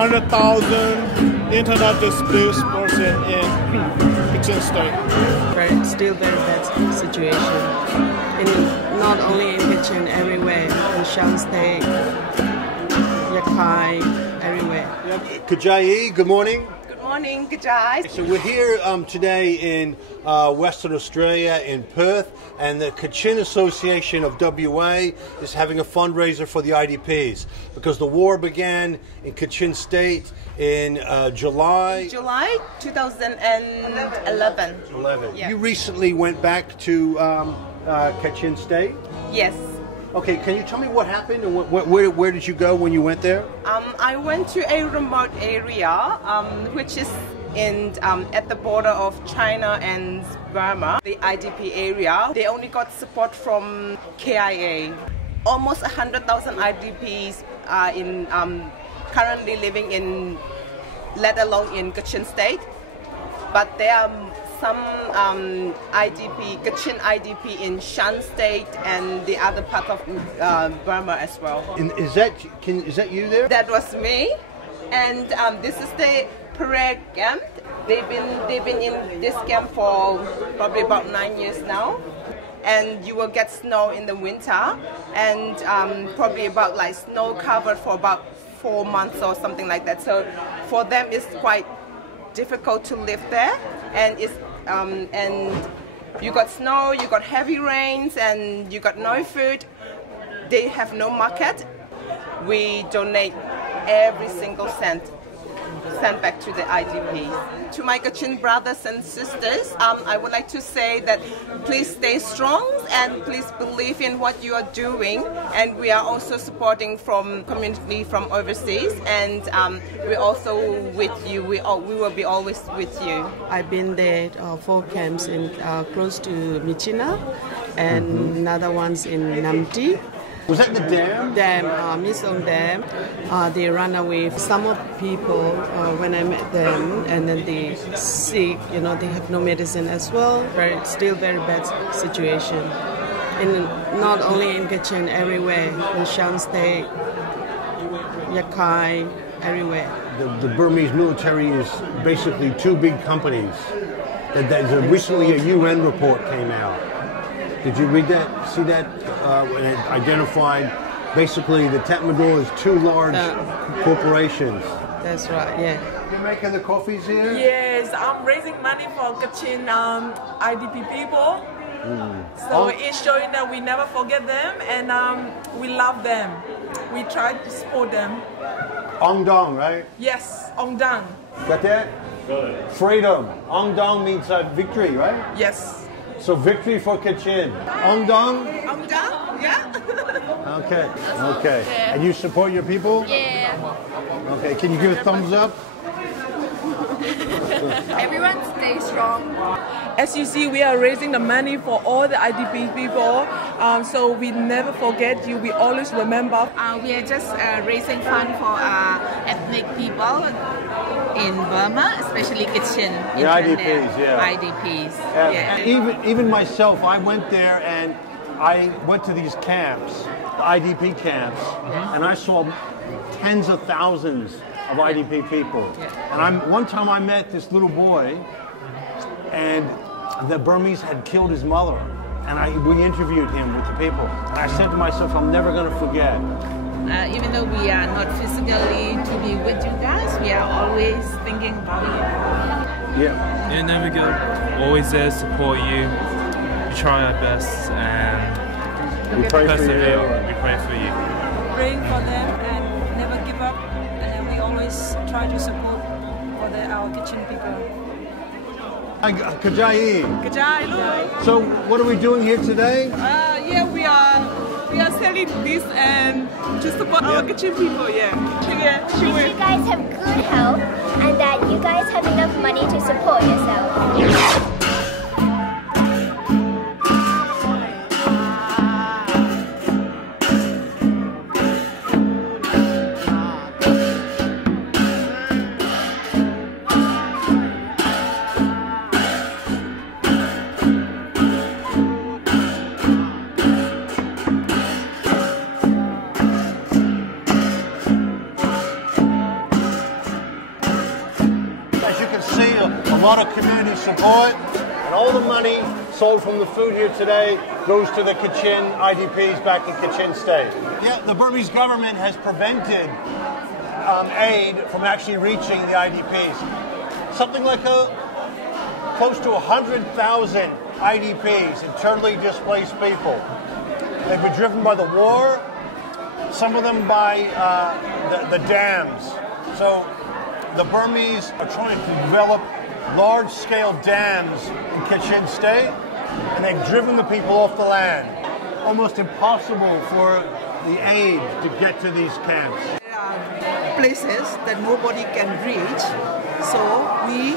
100,000 internet displaced person in Kachin State. But still very bad situation. Not only in Kachin, everywhere. In Kachin State, Yakai, everywhere. Kajai, good morning. Good morning, Kajai. So we're here today in Western Australia, in Perth, and the Kachin Association of WA is having a fundraiser for the IDPs because the war began in Kachin State in July 2011. Yeah. You recently went back to Kachin State? Yes. Okay, can you tell me what happened and where did you go when you went there? I went to a remote area, which is in at the border of China and Burma, the IDP area. They only got support from KIA. Almost 100,000 IDPs are in currently living in, let alone in Kachin State, but there are some Kachin IDP in Shan State and the other part of Burma as well. And is that you there? That was me, and this is the parade camp. They've been in this camp for probably about 9 years now, and you will get snow in the winter, and probably about like snow covered for about 4 months or something like that. So for them, it's quite difficult to live there, and it's and you got snow, you got heavy rains, and you got no food. They have no market. We donate every single cent back to the IDPs. To my Kachin brothers and sisters, I would like to say that please stay strong and please believe in what you are doing. And we are also supporting from community from overseas, and we're also with you. We will be always with you. I've been there 4 camps in close to Michina, and another one's in Namti. Was that the dam? Misong Dam. They run away. Some of people, when I met them, and then they sick, they have no medicine as well. But it's still very bad situation. And not only in Kachin, everywhere. In Shan State, Yakai, everywhere. The Burmese military is basically 2 big companies. Recently a UN report came out. Did you read that? See that? When it identified basically the Tatmadaw as 2 large corporations. That's right, yeah. You're making the coffees here? Yes, I'm raising money for Kachin IDP people. So it's showing that we never forget them, and we love them. We try to support them. Ong Dong, right? Yes, Ong Dang. Got that? Good. Freedom. Ong Dong means victory, right? Yes. So victory for Kachin. Ong Dong? Ong Dang, yeah. Okay. And you support your people? Yeah. Okay, can you give a thumbs up? Everyone stay strong. As you see, we are raising the money for all the IDP people, so we never forget you. We always remember. We are just raising fund for ethnic people in Burma, especially Kachin. The IDPs, yeah. IDPs. Yeah. Even myself, I went there and I went to these camps, the IDP camps, and I saw tens of thousands of IDP people. And one time I met this little boy, and the Burmese had killed his mother, and we interviewed him with the people. And I said to myself, I'm never going to forget. Even though we are not physically to be with you guys, we are always thinking about you. Yeah. Yeah, never go. Always there to support you. We try our best and we pray for you. We pray for you. Praying for them and never give up, and then we always try to support for our Kachin people. Kajai. Kajai, look. So what are we doing here today? Yeah, we are selling this and to support our Kachin people. Yeah. If you guys have good health and that you guys have enough money to support yourself. lot of community support, and all the money sold from the food here today goes to the Kachin IDPs back in Kachin State. Yeah, the Burmese government has prevented aid from actually reaching the IDPs. Something like close to 100,000 IDPs, internally displaced people. They've been driven by the war, some of them by the dams. So the Burmese are trying to develop large-scale dams in Kachin State, and they've driven the people off the land. Almost impossible for the aid to get to these camps. There are places that nobody can reach, so we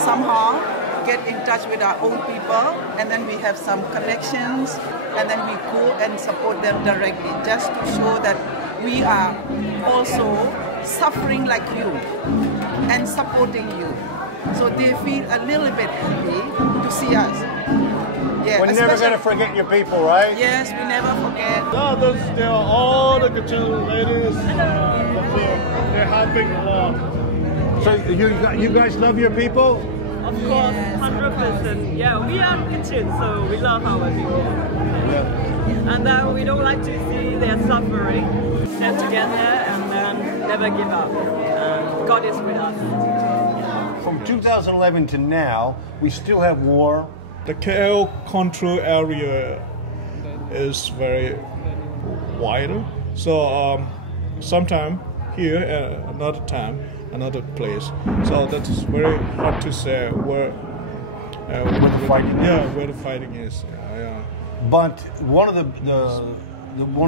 somehow get in touch with our own people, and then we have some connections, and then we go and support them directly, just to show that we are also suffering like you and supporting you. So they feel a little bit happy to see us. Yeah, we're never going to forget your people, right? Yes, we never forget. No, there are all the Kachin ladies. They're helping a lot. So you guys love your people? Of course, 100%. Yeah, we are Kachin, so we love our people. Yeah. And we don't like to see their suffering. Stand together and never give up. God is with us. From 2011 to now, we still have war. The KL control area is very wide. So sometime here, another time, another place. So that's very hard to say where the fighting is. Yeah, where the fighting is. Yeah. But one of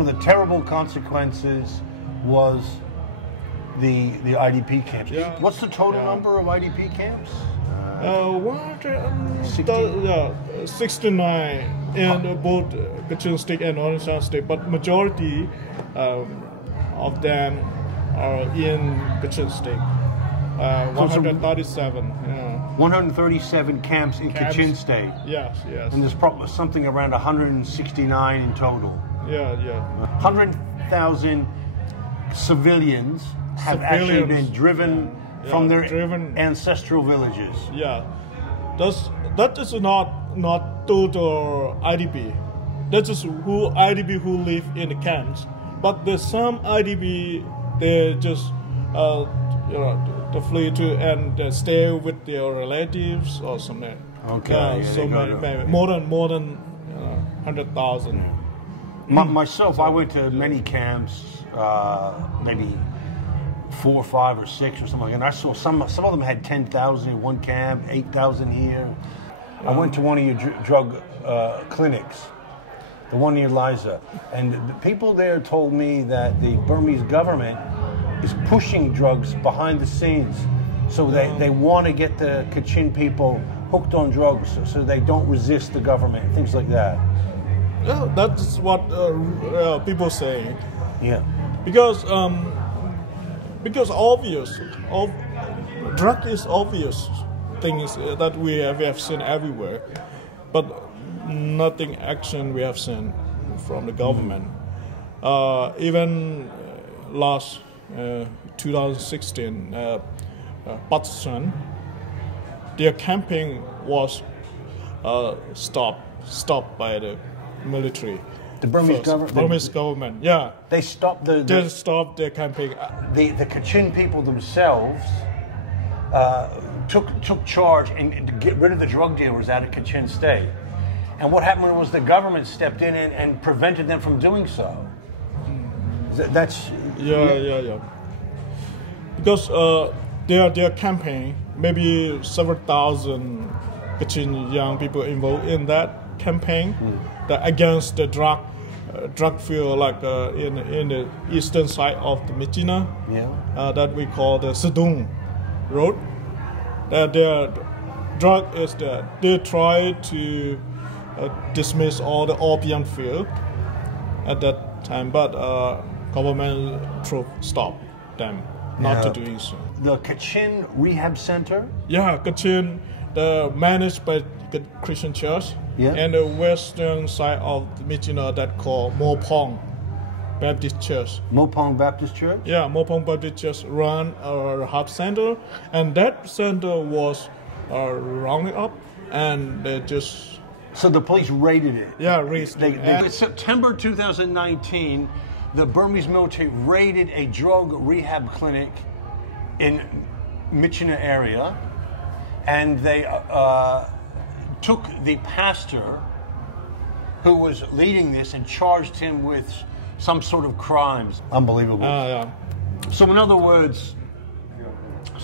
the terrible consequences was the IDP camps. Yeah. What's the total number of IDP camps? 69 in both Kachin State and Northern State, but majority of them are in Kachin State. 137. 137 camps in Kachin State. Yes, yes. And there's probably something around 169 in total. Yeah. 100,000 civilians have actually been driven from their ancestral villages. Yeah, that is not total IDP. That is IDP who live in the camps. But there's some IDP they just to flee to and stay with their relatives or something. Okay. So maybe more than 100,000. Myself, I went to many camps, maybe 4 or 5 or 6 or something like that. And I saw some of them had 10,000 in one camp, 8,000 here. I went to one of your drug clinics, the one near Liza, and the people there told me that the Burmese government is pushing drugs behind the scenes. So they want to get the Kachin people hooked on drugs so they don't resist the government, things like that. Yeah, that's what people say. Yeah. Because drug is obvious things that we have seen everywhere, but nothing action we have seen from the government. Even last 2016, Pakistan, their campaign was stopped by the military. The Burmese government. Burmese government, yeah. They stopped They stopped their campaign. The Kachin people themselves took charge and to get rid of the drug dealers out of Kachin State. And what happened was the government stepped in and prevented them from doing so. That's yeah. Because their campaign, maybe several thousand Kachin young people involved in that campaign against the drug field, like in the eastern side of the Myitkyina, that we call the Sedung Road. Their drug is that they try to dismiss all the opium field at that time, but government troops stopped them not to doing so. The Kachin Rehab Center? Yeah, Kachin, managed by the Christian Church, and the western side of the Myitkyina that called Mopong Baptist Church. Mopong Baptist Church? Yeah, Mopong Baptist Church run a rehab center, and that center was rounded up, and they just... So the police raided it? Yeah, raided it. In September 2019, the Burmese military raided a drug rehab clinic in Myitkyina area, and they took the pastor who was leading this and charged him with some sort of crimes. Unbelievable. Yeah. So in other words,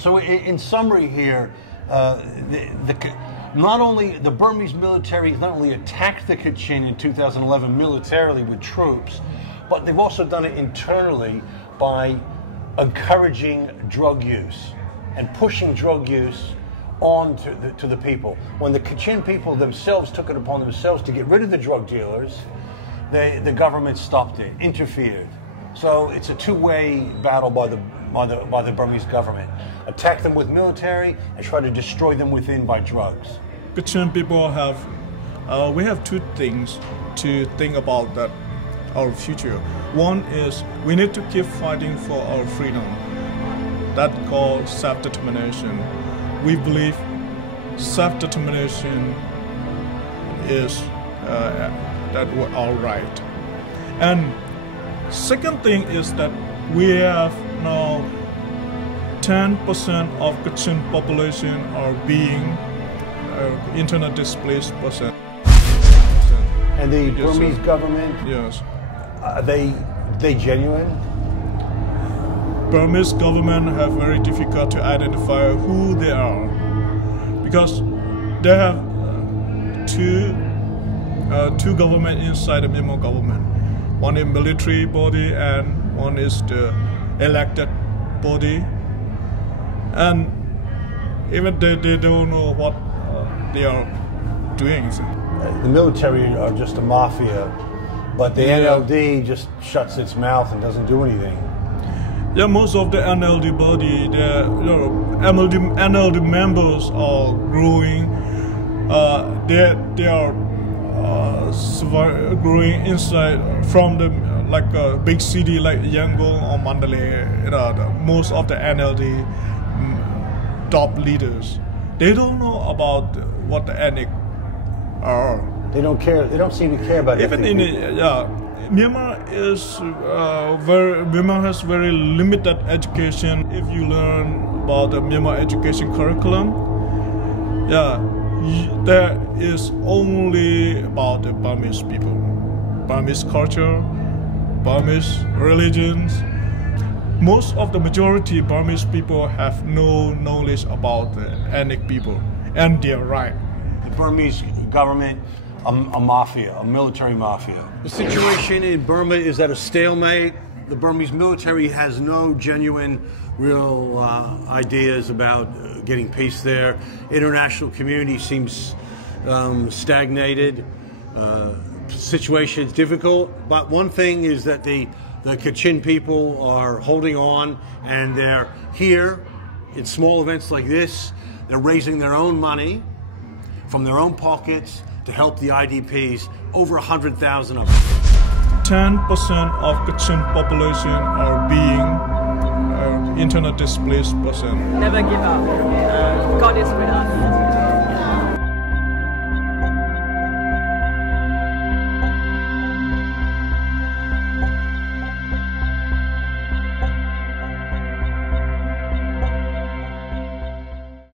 in summary here, not only the Burmese military not only attacked the Kachin in 2011 militarily with troops, but they've also done it internally by encouraging drug use and pushing drug use on to the people. When the Kachin people themselves took it upon themselves to get rid of the drug dealers, the government stopped it, interfered. So it's a two-way battle by the Burmese government. Attack them with military and try to destroy them within by drugs. Kachin people we have two things to think about that our future. One is we need to keep fighting for our freedom. That's called self-determination. We believe self-determination is that we're all right. And second thing is that we have now 10% of Kachin population are being internet displaced person. And the Burmese government? Yes. Are they genuine? Burmese government have very difficult to identify who they are because they have two government inside the Myanmar government. One is military body and one is the elected body, and even they don't know what they are doing. The military are just a mafia, but the NLD just shuts its mouth and doesn't do anything. Yeah, most of the NLD body, NLD members are growing. They are growing inside from the like a big city like Yangon or Mandalay. Most of the NLD top leaders, they don't know about what the ethnic are. They don't care. They don't seem to care about even in Myanmar Myanmar has very limited education. If you learn about the Myanmar education curriculum, there is only about the Burmese people, Burmese culture, Burmese religions. Most of the majority Burmese people have no knowledge about the ethnic people, and they're right. The Burmese government, a mafia, a military mafia. The situation in Burma is at a stalemate. The Burmese military has no genuine, real ideas about getting peace there. International community seems stagnated. Situation is difficult, but one thing is that the Kachin people are holding on, and they're here in small events like this. They're raising their own money from their own pockets to help the IDPs, over 100,000 of them. 10% of Kachin population are being internet displaced person. Never give up. God is with us.